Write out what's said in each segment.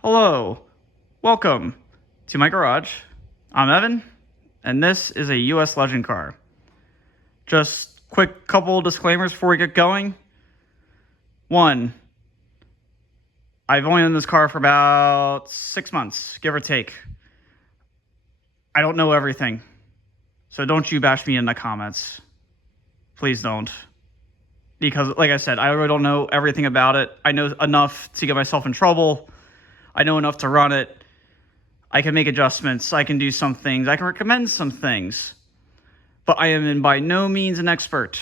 Hello, welcome to my garage. I'm Evan, and this is a US Legend car. Just quick couple disclaimers before we get going. One, I've only owned this car for about 6 months, give or take. I don't know everything, so don't you bash me in the comments. Please don't. Because, like I said, I really don't know everything about it. I know enough to get myself in trouble. I know enough to run it. I can make adjustments. I can do some things. I can recommend some things. But I am by no means an expert.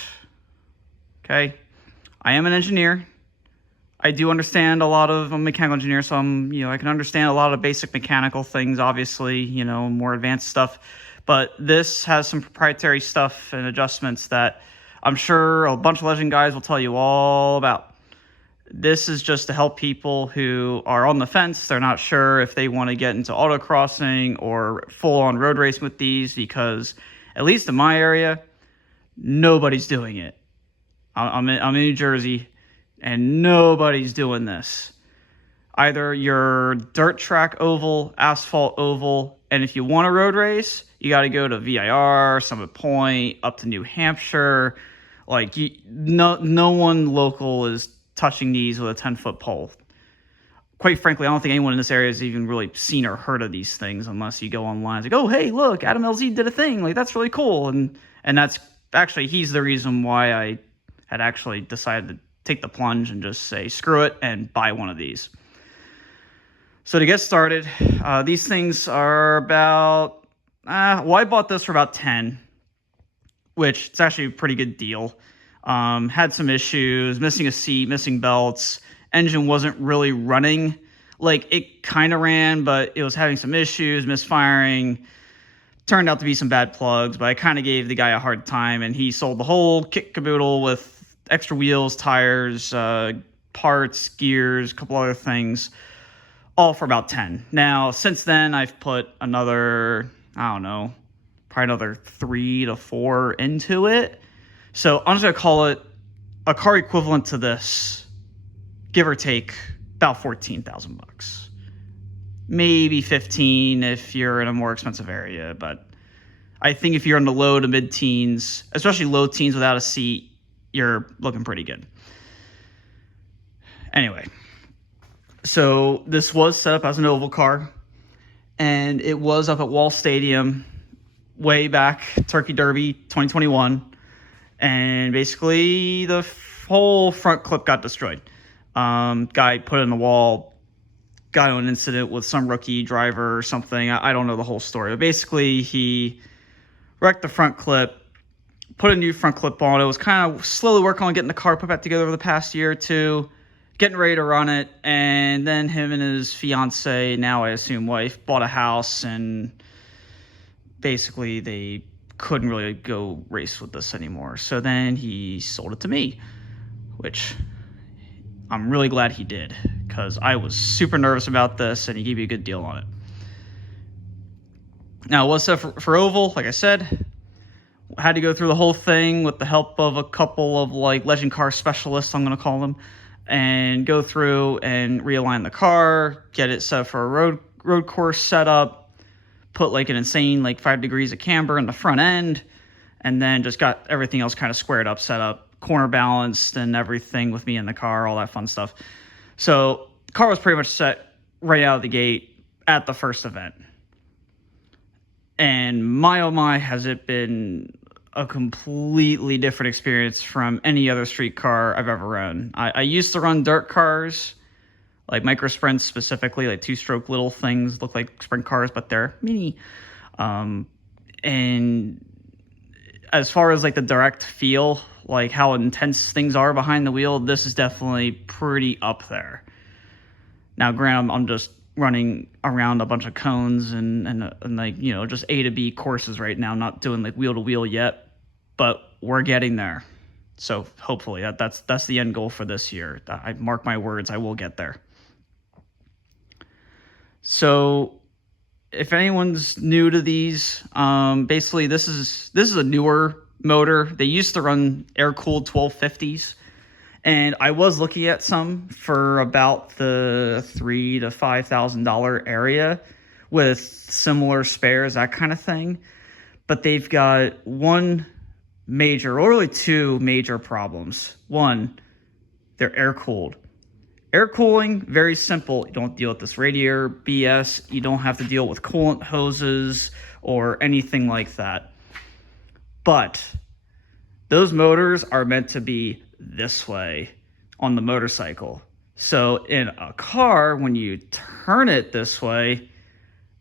Okay? I am an engineer. I do understand a lot of, I'm a mechanical engineer, so I can understand a lot of basic mechanical things, obviously, more advanced stuff. But this has some proprietary stuff and adjustments that I'm sure a bunch of Legend guys will tell you all about. This is just to help people who are on the fence. They're not sure if they want to get into autocrossing or full-on road racing with these, because at least in my area, nobody's doing it. I'm in New Jersey, and nobody's doing this. Either you're dirt track oval, asphalt oval, and if you want a road race, you got to go to VIR, Summit Point, up to New Hampshire. No one local is touching these with a 10-foot pole. Quite frankly, I don't think anyone in this area has even really seen or heard of these things unless you go online. It's like, oh, hey, look, Adam LZ did a thing. Like, that's really cool. And that's actually, he's the reason why I had actually decided to take the plunge and just say, screw it, and buy one of these. So to get started, these things are about, I bought this for about 10, which it's actually a pretty good deal. Had some issues, missing a seat, missing belts. Engine wasn't really running. Like, it kind of ran, but it was having some issues, misfiring. Turned out to be some bad plugs, but I kind of gave the guy a hard time, and he sold the whole kit caboodle with extra wheels, tires, parts, gears, a couple other things, all for about 10. Now, since then, I've put another, probably another 3 to 4 into it. So I'm just going to call it a car equivalent to this, give or take, about $14,000. Maybe 15 if you're in a more expensive area. But I think if you're in the low to mid-teens, especially low teens without a seat, you're looking pretty good. Anyway, so this was set up as an oval car, and it was up at Wall Stadium way back, Turkey Derby 2021. And basically, the whole front clip got destroyed. Guy put it in the wall, got into an incident with some rookie driver or something. I don't know the whole story. But basically, he wrecked the front clip, put a new front clip on. It was kind of slowly working on getting the car put back together over the past year or two, getting ready to run it. And then him and his fiance, now I assume wife, bought a house, and basically they couldn't really go race with this anymore. So then he sold it to me, which I'm really glad he did, because I was super nervous about this, and he gave me a good deal on it. Now, it was set for oval, like I said. Had to go through the whole thing with the help of a couple of Legend car specialists, I'm going to call them, and go through and realign the car, get it set for a road course setup, put an insane 5 degrees of camber in the front end, and then just got everything else kind of squared up, set up, corner balanced and everything with me in the car, all that fun stuff. So the car was pretty much set right out of the gate at the first event. And my oh my, has it been a completely different experience from any other street car I've ever run. I used to run dirt cars, like micro sprints specifically, like 2-stroke little things, look like sprint cars, but they're mini. And as far as the direct feel, how intense things are behind the wheel, this is definitely pretty up there. Now, granted, I'm just running around a bunch of cones and just A to B courses right now, not doing wheel to wheel yet, but we're getting there. So hopefully that's the end goal for this year. I mark my words, I will get there. So if anyone's new to these, basically this is a newer motor. They used to run air-cooled 1250s, And I was looking at some for about the $3,000 to $5,000 area with similar spares, that kind of thing. But they've got one major, or really two major problems. One, they're air cooled. Air cooling, very simple. You don't deal with this radiator BS. You don't have to deal with coolant hoses or anything like that. But those motors are meant to be this way on the motorcycle. So in a car, when you turn it this way,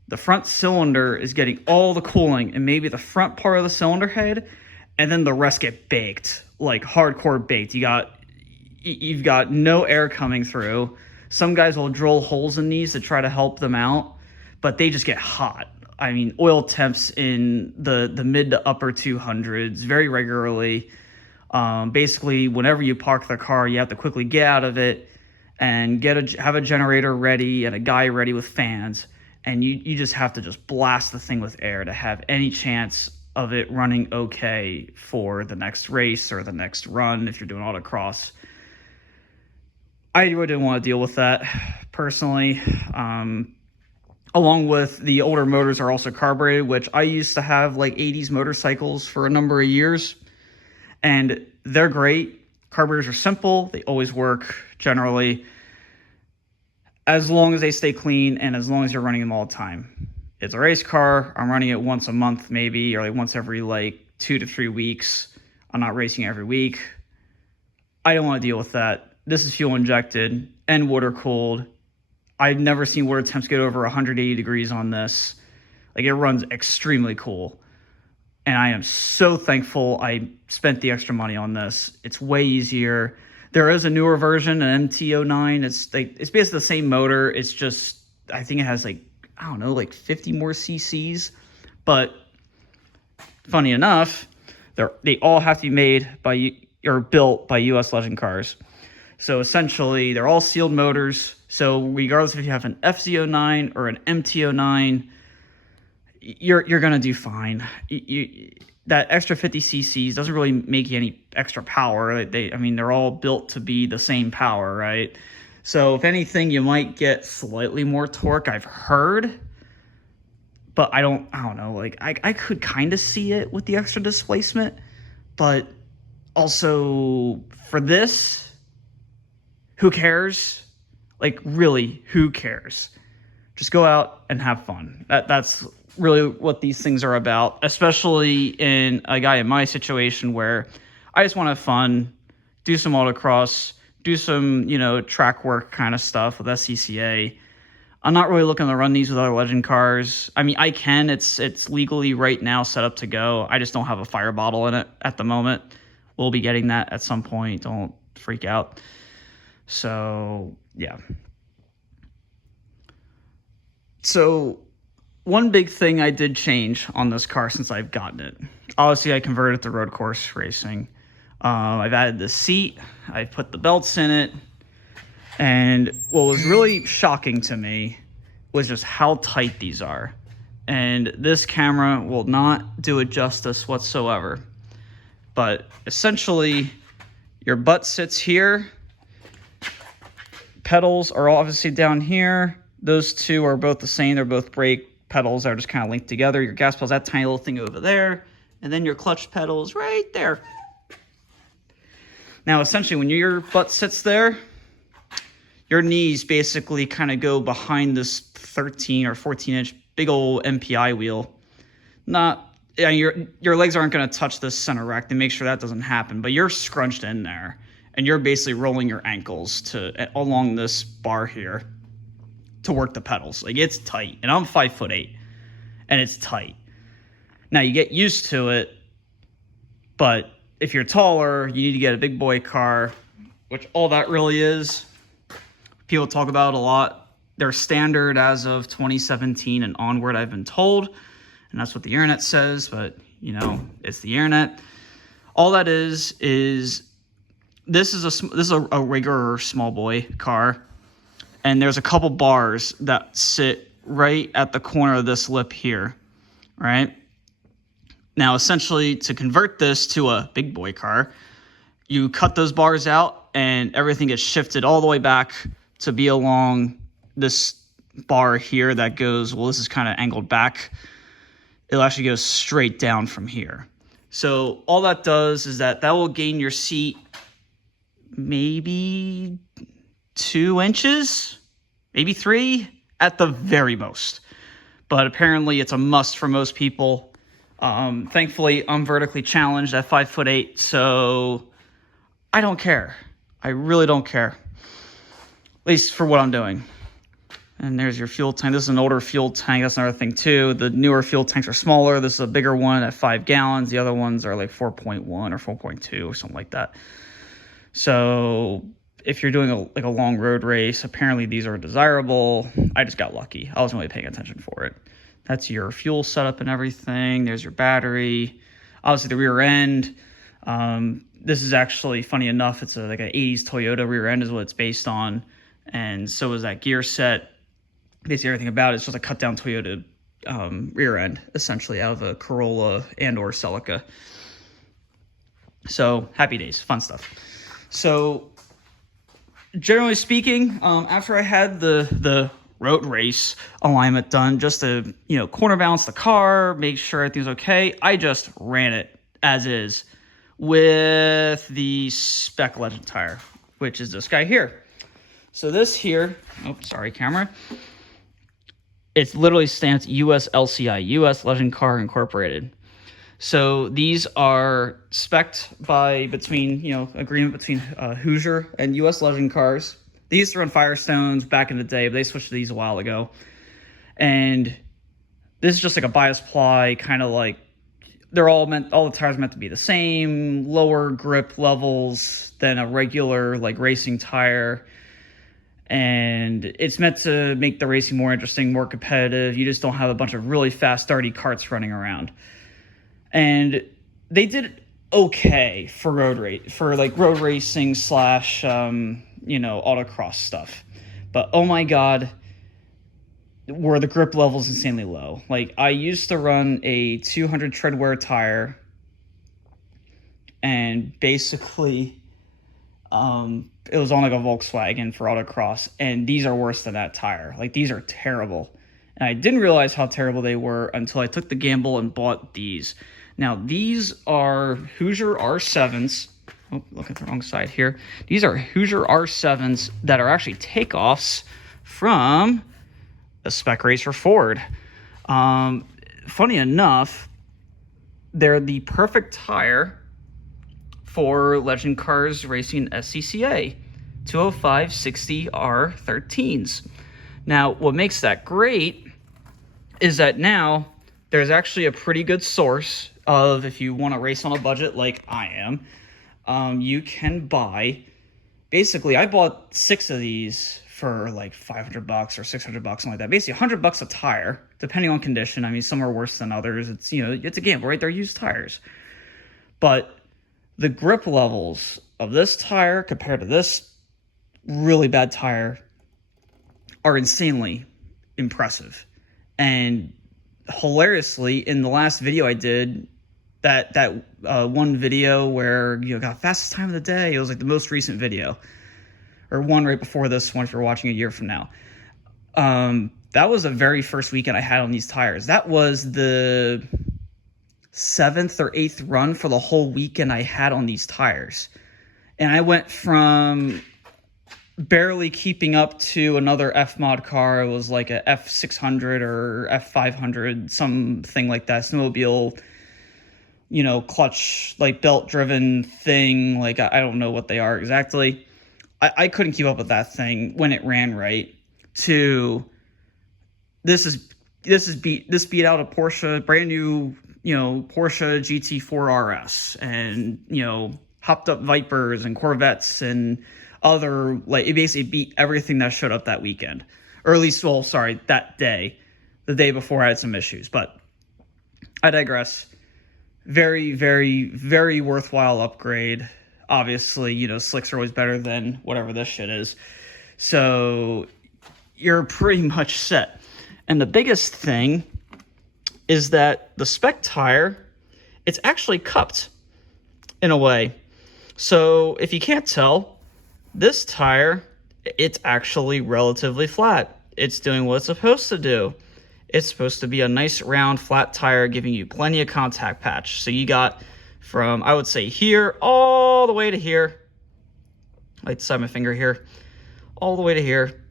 the front cylinder is getting all the cooling and maybe the front part of the cylinder head, and then the rest get baked, like hardcore baked. You've got no air coming through. Some guys will drill holes in these to try to help them out, but they just get hot. I mean, oil temps in the mid to upper 200s very regularly. Basically, whenever you park the car, you have to quickly get out of it and have a generator ready and a guy ready with fans. And you just have to just blast the thing with air to have any chance of it running okay for the next race or the next run if you're doing autocross. I really didn't want to deal with that personally. Along with the older motors are also carbureted, which I used to have like 80s motorcycles for a number of years. And they're great. Carburetors are simple. They always work generally, as long as they stay clean and as long as you're running them all the time. It's a race car. I'm running it once a month maybe, or like once every like 2 to 3 weeks. I'm not racing every week. I don't want to deal with that. This is fuel injected and water cooled. I've never seen water temps get over 180 degrees on this. Like, it runs extremely cool. And I am so thankful I spent the extra money on this. It's way easier. There is a newer version, an MT09. It's basically the same motor. It's just, I think it has like 50 more cc's. But funny enough, they all have to be made by or built by U.S. Legend cars. So essentially, they're all sealed motors. So regardless if you have an FZ09 or an MT09, you're gonna do fine. That extra 50 cc's doesn't really make you any extra power. They're all built to be the same power, right? So if anything, you might get slightly more torque, I've heard. But I don't know. Like, I could kind of see it with the extra displacement, but also for this, who cares? Like, really, who cares? Just go out and have fun. That's really what these things are about, especially in a guy in my situation where I just want to have fun, do some autocross, do some, track work kind of stuff with SCCA. I'm not really looking to run these with other Legend cars. I mean, I can. It's legally right now set up to go. I just don't have a fire bottle in it at the moment. We'll be getting that at some point. Don't freak out. So, yeah. So, one big thing I did change on this car since I've gotten it. Obviously, I converted to road course racing. I've added the seat. I've put the belts in it. And what was really shocking to me was just how tight these are. And this camera will not do it justice whatsoever. But essentially, your butt sits here. Pedals are obviously down here. Those two are both the same. They're both brake pedals that are just kind of linked together. Your gas pedal's that tiny little thing over there. And then your clutch pedal's right there. Now, essentially, when your butt sits there, your knees basically kind of go behind this 13 or 14-inch big old MPI wheel. Your legs aren't going to touch this center rack to make sure that doesn't happen, but you're scrunched in there, and you're basically rolling your ankles along this bar here to work the pedals. Like, it's tight, and I'm 5'8", and it's tight. Now, you get used to it, but if you're taller, you need to get a big boy car, which all that really is. People talk about it a lot. They're standard as of 2017 and onward, I've been told. And that's what the internet says, but, it's the internet. All that is this is a regular small boy car. And there's a couple bars that sit right at the corner of this lip here, right? Now, essentially, to convert this to a big boy car, you cut those bars out and everything gets shifted all the way back to be along this bar here that goes, well, this is kind of angled back. It'll actually go straight down from here. So all that does is that will gain your seat maybe 2 inches, maybe 3 at the very most. But apparently it's a must for most people. Thankfully, I'm vertically challenged at 5'8", so I don't care. I really don't care. At least for what I'm doing. And there's your fuel tank. This is an older fuel tank. That's another thing too. The newer fuel tanks are smaller. This is a bigger one at 5 gallons. The other ones are like 4.1 or 4.2 or something like that. So if you're doing a long road race, apparently these are desirable. I just got lucky. I wasn't really paying attention for it. That's your fuel setup and everything. There's your battery. Obviously the rear end. This is actually, funny enough, it's like an 80s Toyota rear end is what it's based on. And so is that gear set. Basically everything about it is just a cut down Toyota rear end, essentially, out of a Corolla and or Celica. So happy days, fun stuff. So generally speaking, after I had the road race alignment done, just to corner balance the car, make sure everything's okay, I just ran it as is with the Spec Legend tire, which is this guy here. So this here, oh sorry camera, it's literally stamped US LCI, US Legend Car Incorporated. So these are spec'd agreement between Hoosier and US Legend Cars. They used to run Firestones back in the day, but they switched to these a while ago. And this is just like a bias ply, kind of like, all the tires meant to be the same, lower grip levels than a regular like racing tire. And it's meant to make the racing more interesting, more competitive. You just don't have a bunch of really fast, dirty karts running around. And they did okay for road racing / autocross stuff. But oh my god, were the grip levels insanely low. Like, I used to run a 200 tread wear tire, and basically it was on like a Volkswagen for autocross, and these are worse than that tire. Like, these are terrible. And I didn't realize how terrible they were until I took the gamble and bought these. Now, these are Hoosier R7s. Oh, look at the wrong side here. These are Hoosier R7s that are actually takeoffs from a spec racer Ford. Funny enough, they're the perfect tire for Legend Cars Racing SCCA 205/60 R13s. Now, what makes that great is that now there's actually a pretty good source of, if you want to race on a budget like I am, you can buy, basically, I bought 6 of these for like $500 or $600, something like that. Basically, $100 a tire, depending on condition. I mean, some are worse than others. It's, it's a gamble, right? They're used tires. But the grip levels of this tire compared to this really bad tire are insanely impressive. And hilariously, in the last video I did, that one video where got fastest time of the day, it was like the most recent video, or one right before this one if you're watching a year from now. That was the very first weekend I had on these tires. That was the 7th or 8th run for the whole weekend I had on these tires. And I went from barely keeping up to another F-mod car. It was like a F600 or F500, something like that, snowmobile, clutch, like belt-driven thing. Like, I don't know what they are exactly. I couldn't keep up with that thing when it ran right. To this beat out a Porsche, brand new, Porsche GT4 RS, and hopped up Vipers and Corvettes and other, like, it basically beat everything that showed up that weekend, or at least, that day. The day before I had some issues, but I digress. Very, very, very worthwhile upgrade. Obviously, slicks are always better than whatever this shit is. So you're pretty much set. And the biggest thing is that the spec tire, it's actually cupped in a way. So if you can't tell, This tire, it's actually relatively flat. It's doing what it's supposed to do. It's supposed to be a nice round flat tire giving you plenty of contact patch. So you got from, I would say, here all the way to here, like the side of my finger here, all the way to here,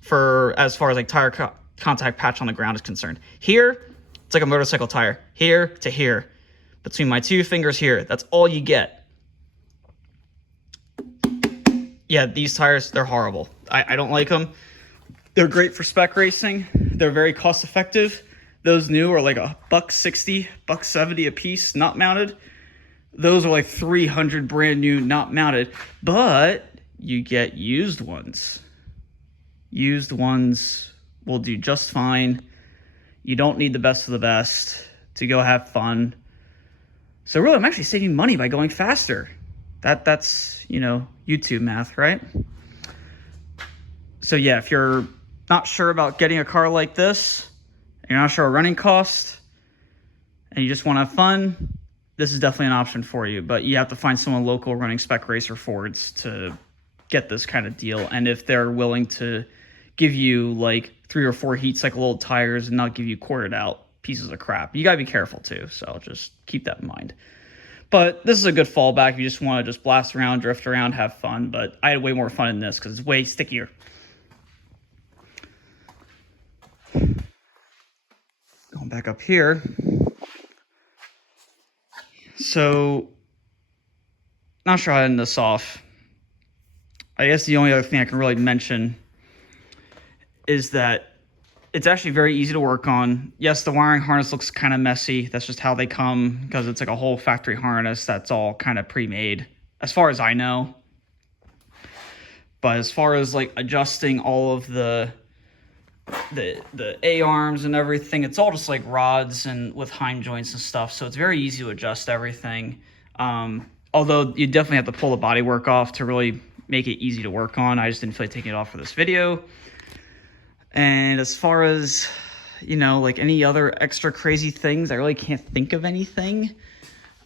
for as far as like tire contact patch on the ground is concerned. Here, it's like a motorcycle tire. Here to here. Between my two fingers here, that's all you get. Yeah, these tires, they're horrible. I don't like them. They're great for spec racing. They're very cost effective. Those new are like $160, $170 a piece, not mounted. Those are like $300 brand new, not mounted. But you get used ones. Used ones will do just fine. You don't need the best of the best to go have fun. So really, I'm actually saving money by going faster. That's, you know, YouTube math, right? So yeah, if you're not sure about getting a car like this, and you're not sure of running cost, and you just want to have fun, this is definitely an option for you. But you have to find someone local running spec racer Fords to get this kind of deal. And if they're willing to give you like 3 or 4 heat cycle old tires and not give you corded out pieces of crap, you got to be careful too. So just keep that in mind. But this is a good fallback if you just want to just blast around, drift around, have fun. But I had way more fun in this because it's way stickier. Going back up here. So, not sure how to end this off. I guess the only other thing I can really mention is that it's actually very easy to work on. Yes, the wiring harness looks kind of messy. That's just how they come because it's like a whole factory harness that's all kind of pre-made, as far as I know. But as far as like adjusting all of the A-arms and everything, it's all just like rods and with Heim joints and stuff. So it's very easy to adjust everything. Although you definitely have to pull the bodywork off to really make it easy to work on. I just didn't feel like taking it off for this video. And as far as, you know, like any other extra crazy things, I really can't think of anything.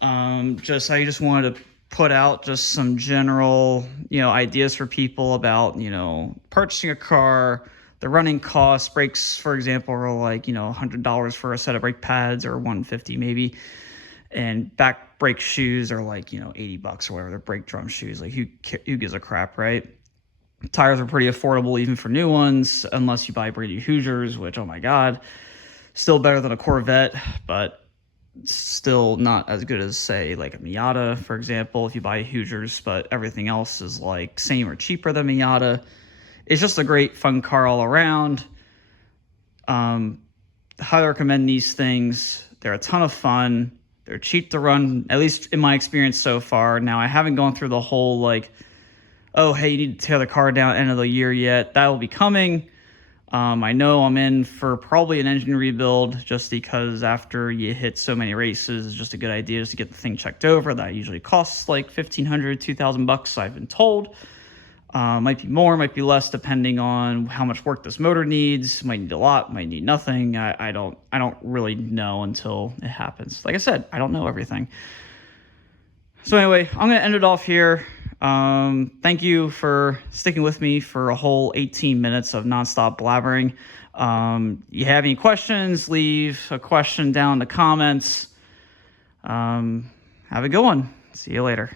I just wanted to put out just some general, you know, ideas for people about, you know, purchasing a car, the running costs. Brakes, for example, are like, you know, $100 for a set of brake pads, or $150 maybe. And back brake shoes are like, you know, $80 or whatever. They're brake drum shoes. Like who gives a crap, right? Tires are pretty affordable even for new ones, unless you buy brand new Hoosiers, which, oh my God, still better than a Corvette, but still not as good as, say, like a Miata, for example, if you buy Hoosiers, but everything else is like same or cheaper than Miata. It's just a great, fun car all around. Highly recommend these things. They're a ton of fun. They're cheap to run, at least in my experience so far. Now, I haven't gone through the whole, like, oh, hey, you need to tear the car down end of the year yet. That will be coming. I know I'm in for probably an engine rebuild, just because after you hit so many races, it's just a good idea just to get the thing checked over. That usually costs like $1,500, $2,000, I've been told. Might be more, might be less, depending on how much work this motor needs. Might need a lot, might need nothing. I don't really know until it happens. Like I said, I don't know everything. So anyway, I'm going to end it off here. Thank you for sticking with me for a whole 18 minutes of nonstop blabbering. You have any questions, leave a question down in the comments. Have a good one. See you later.